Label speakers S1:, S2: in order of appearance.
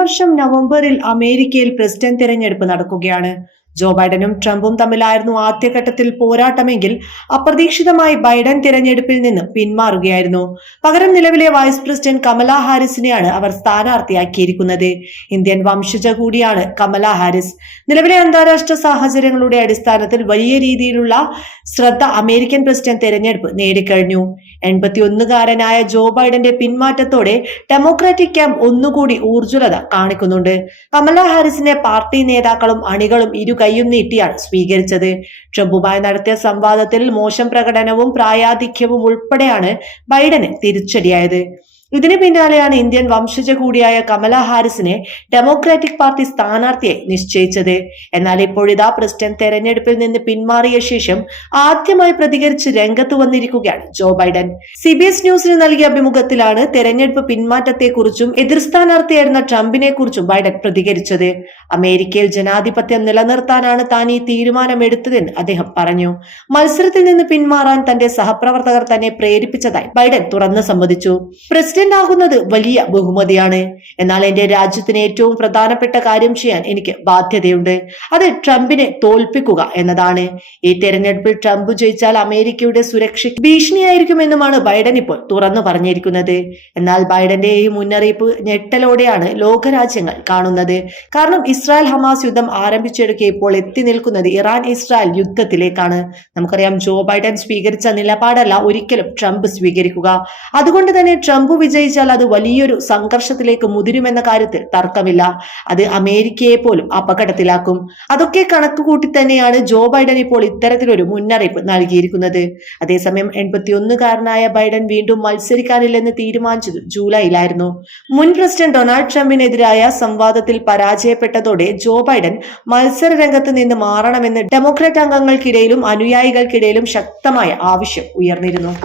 S1: വർഷം നവംബറിൽ അമേരിക്കയിൽ പ്രസിഡന്റ് തിരഞ്ഞെടുപ്പ് നടക്കുകയാണ്. ജോ ബൈഡനും ട്രംപും തമ്മിലായിരുന്നു ആദ്യഘട്ടത്തിൽ പോരാട്ടമെങ്കിൽ അപ്രതീക്ഷിതമായി ബൈഡൻ തിരഞ്ഞെടുപ്പിൽ നിന്ന് പിന്മാറുകയായിരുന്നു. പകരം നിലവിലെ വൈസ് പ്രസിഡന്റ് കമല ഹാരിസിനെയാണ് അവർ സ്ഥാനാർത്ഥിയാക്കിയിരിക്കുന്നത്. ഇന്ത്യൻ വംശജ കൂടിയാണ് കമല ഹാരിസ്. നിലവിലെ അന്താരാഷ്ട്ര സാഹചര്യങ്ങളുടെ അടിസ്ഥാനത്തിൽ വലിയ രീതിയിലുള്ള ശ്രദ്ധ അമേരിക്കൻ പ്രസിഡന്റ് തെരഞ്ഞെടുപ്പ് നേടിക്കഴിഞ്ഞു. എൺപത്തിയൊന്നുകാരനായ ജോ ബൈഡന്റെ പിന്മാറ്റത്തോടെ ഡെമോക്രാറ്റിക് ക്യാമ്പ് ഒന്നുകൂടി ഊർജലത കാണിക്കുന്നുണ്ട്. കമല ഹാരിസിനെ പാർട്ടി നേതാക്കളും അണികളും ഇരു കൈയും നീട്ടിയാണ് സ്വീകരിച്ചത്. ട്രംപുമായി നടത്തിയ സംവാദത്തിൽ മോശം പ്രകടനവും പ്രായാധിക്യവും ഉൾപ്പെടെയാണ് ബൈഡന് തിരിച്ചടിയായത്. ഇതിന് പിന്നാലെയാണ് ഇന്ത്യൻ വംശജ കൂടിയായ കമല ഹാരിസിനെ ഡെമോക്രാറ്റിക് പാർട്ടി സ്ഥാനാർത്ഥിയെ നിശ്ചയിച്ചത്. എന്നാൽ ഇപ്പോഴിതാ പ്രസിഡന്റ് തെരഞ്ഞെടുപ്പിൽ നിന്ന് പിന്മാറിയ ശേഷം ആദ്യമായി പ്രതികരിച്ച് രംഗത്ത് വന്നിരിക്കുകയാണ് Joe Biden. C B S ന്യൂസിന് നൽകിയ അഭിമുഖത്തിലാണ് തെരഞ്ഞെടുപ്പ് പിന്മാറ്റത്തെക്കുറിച്ചും എതിർ സ്ഥാനാർത്ഥിയായിരുന്ന ട്രംപിനെ കുറിച്ചും ബൈഡൻ പ്രതികരിച്ചത്. അമേരിക്കയിൽ ജനാധിപത്യം നിലനിർത്താനാണ് താൻ ഈ തീരുമാനമെടുത്തതെന്ന് അദ്ദേഹം പറഞ്ഞു. മത്സരത്തിൽ നിന്ന് പിന്മാറാൻ തന്റെ സഹപ്രവർത്തകർ തന്നെ പ്രേരിപ്പിച്ചതായി ബൈഡൻ തുറന്നു സമ്മതിച്ചു. പ്രസിഡന്റ് ആകുന്നത് വലിയ ബഹുമതിയാണ്. എന്നാൽ എന്റെ രാജ്യത്തിന് ഏറ്റവും പ്രധാനപ്പെട്ട കാര്യം ചെയ്യാൻ എനിക്ക് ബാധ്യതയുണ്ട്. അത് ട്രംപിനെ തോൽപ്പിക്കുക എന്നതാണ്. ഈ തെരഞ്ഞെടുപ്പിൽ ട്രംപ് ജയിച്ചാൽ അമേരിക്കയുടെ സുരക്ഷയ്ക്ക് ഭീഷണിയായിരിക്കുമെന്നുമാണ് ബൈഡൻ ഇപ്പോൾ തുറന്നു പറഞ്ഞിരിക്കുന്നത്. എന്നാൽ ബൈഡന്റെ ഈ മുന്നറിയിപ്പ് ഞെട്ടലോടെയാണ് ലോകരാജ്യങ്ങൾ കാണുന്നത്. കാരണം ഇസ്രായേൽ ഹമാസ് യുദ്ധം ആരംഭിച്ചെടുക്കെ ഇപ്പോൾ എത്തി നിൽക്കുന്നത് ഇറാൻ ഇസ്രായേൽ യുദ്ധത്തിലേക്കാണ്. നമുക്കറിയാം ജോ ബൈഡൻ സ്വീകരിച്ച നിലപാടല്ല ഒരിക്കലും ട്രംപ് സ്വീകരിക്കുക. അതുകൊണ്ട് തന്നെ ട്രംപ് വിജയിച്ചാൽ അത് വലിയൊരു സംഘർഷത്തിലേക്ക് മുതിരുമെന്ന കാര്യത്തിൽ തർക്കമില്ല. അത് അമേരിക്കയെ പോലും അപകടത്തിലാക്കും. അതൊക്കെ കണക്ക് കൂട്ടി തന്നെയാണ് ജോ ബൈഡൻ ഇപ്പോൾ ഇത്തരത്തിലൊരു മുന്നറിയിപ്പ് നൽകിയിരിക്കുന്നത്. അതേസമയം എൺപത്തിയൊന്നുകാരനായ ബൈഡൻ വീണ്ടും മത്സരിക്കാനില്ലെന്ന് തീരുമാനിച്ചത് ജൂലൈയിലായിരുന്നു. മുൻ പ്രസിഡന്റ് ഡൊണാൾഡ് ട്രംപിനെതിരായ സംവാദത്തിൽ പരാജയപ്പെട്ടതോടെ ജോ ബൈഡൻ മത്സര രംഗത്ത് നിന്ന് മാറണമെന്ന് ഡെമോക്രാറ്റ് അംഗങ്ങൾക്കിടയിലും അനുയായികൾക്കിടയിലും ശക്തമായ ആവശ്യം ഉയർന്നിരുന്നു.